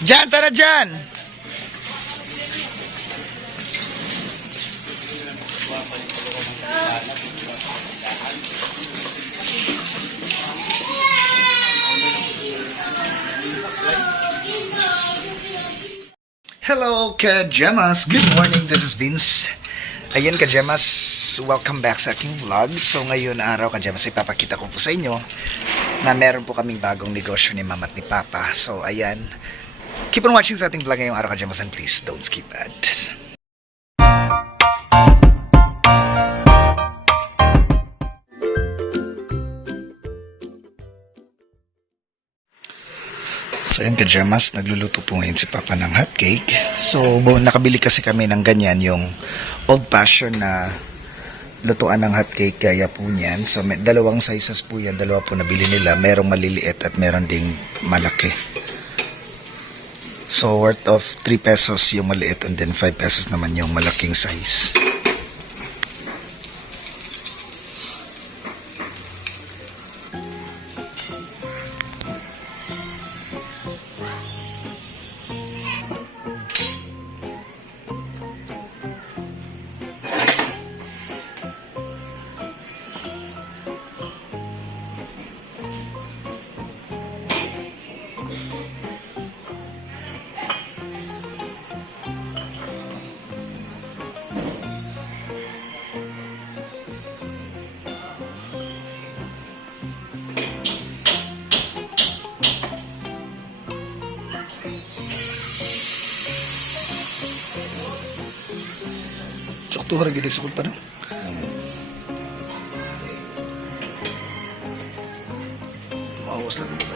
Diyan, tara dyan! Hello, Kajemas! Good morning, this is Vince. Ayan, Kajemas, welcome back sa aking vlog. So, ngayon araw, Kajemas, ipapakita ko po sa inyo na meron po kaming bagong negosyo ni Mama at ni Papa. So, ayan, keep on watching sa ating vlog ngayong araw, Kajemas, and please don't skip ads. So yun, Kajemas, nagluluto po ngayon si Papa ng hot cake. So nakabili kasi kami ng ganyan, yung old fashioned na lutuan ng hot cake, gaya po niyan. So may dalawang sizes po yan, dalawa po nabili nila. Merong maliliit at meron ding malaki. So worth of 3 pesos yung maliit and then 5 pesos naman yung malaking size. Sakto harap gini sukul pa no? Maawas lang ito.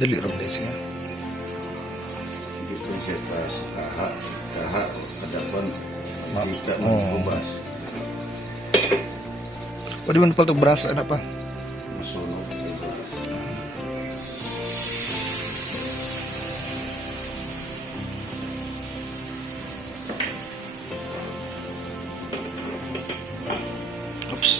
Dali rin din siya. Dito siya sa kaha o kadapan. Masika Oh. ng kubas. Pwede mo napal itong brasa na pa. Masunog. Oops.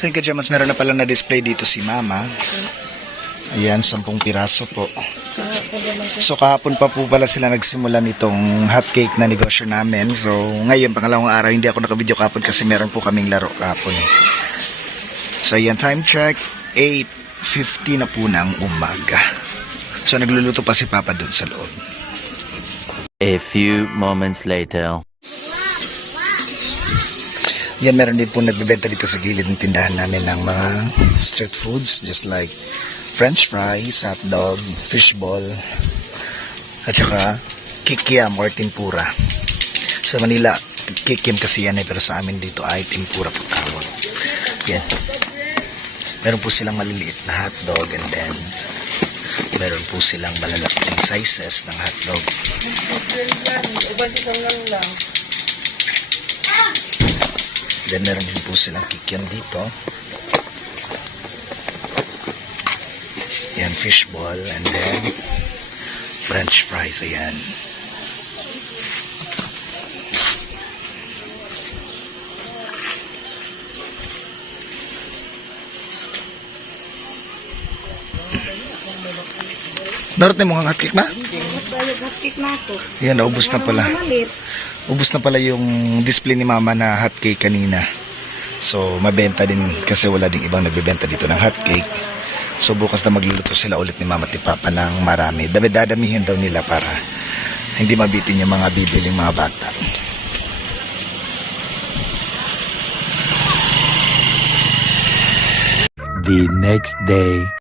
So yung kajamas, meron na pala na-display dito si Mama. Ayan, 10 piraso po. So kahapon pa po pala sila nagsimula nitong hotcake na negosyo namin. So ngayon, pangalawang araw, hindi ako naka-video kahapon kasi meron po kaming laro kahapon. So ayan, time check, 8:50 na po ng umaga. So nagluluto pa si Papa dun sa loob. A few moments later. Yan, meron din po nagbebenta dito sa gilid ng tindahan namin ng mga street foods, just like french fries, hotdog, fishball, at saka kikiam or tempura. Sa Manila, kikiam kasi yan pero sa amin dito ay tempura po tawag. Yan. Meron po silang maliliit na hotdog and then meron po silang malalaking sizes ng hotdog. Then meron din po silang kikiam dito. Yan, fishball and then french fries. Ayan. Darat na yung mga hotcake na? Hotcake na ako. Yan, naubos na pala. Ubus na pala yung display ni Mama na hotcake kanina. So, mabenta din kasi wala ding ibang nagbebenta dito ng hotcake. So, bukas na magluluto sila ulit ni Mama at ni Papa ng marami. Dadamihin daw nila para hindi mabitin yung mga bibiling mga bata. The next day.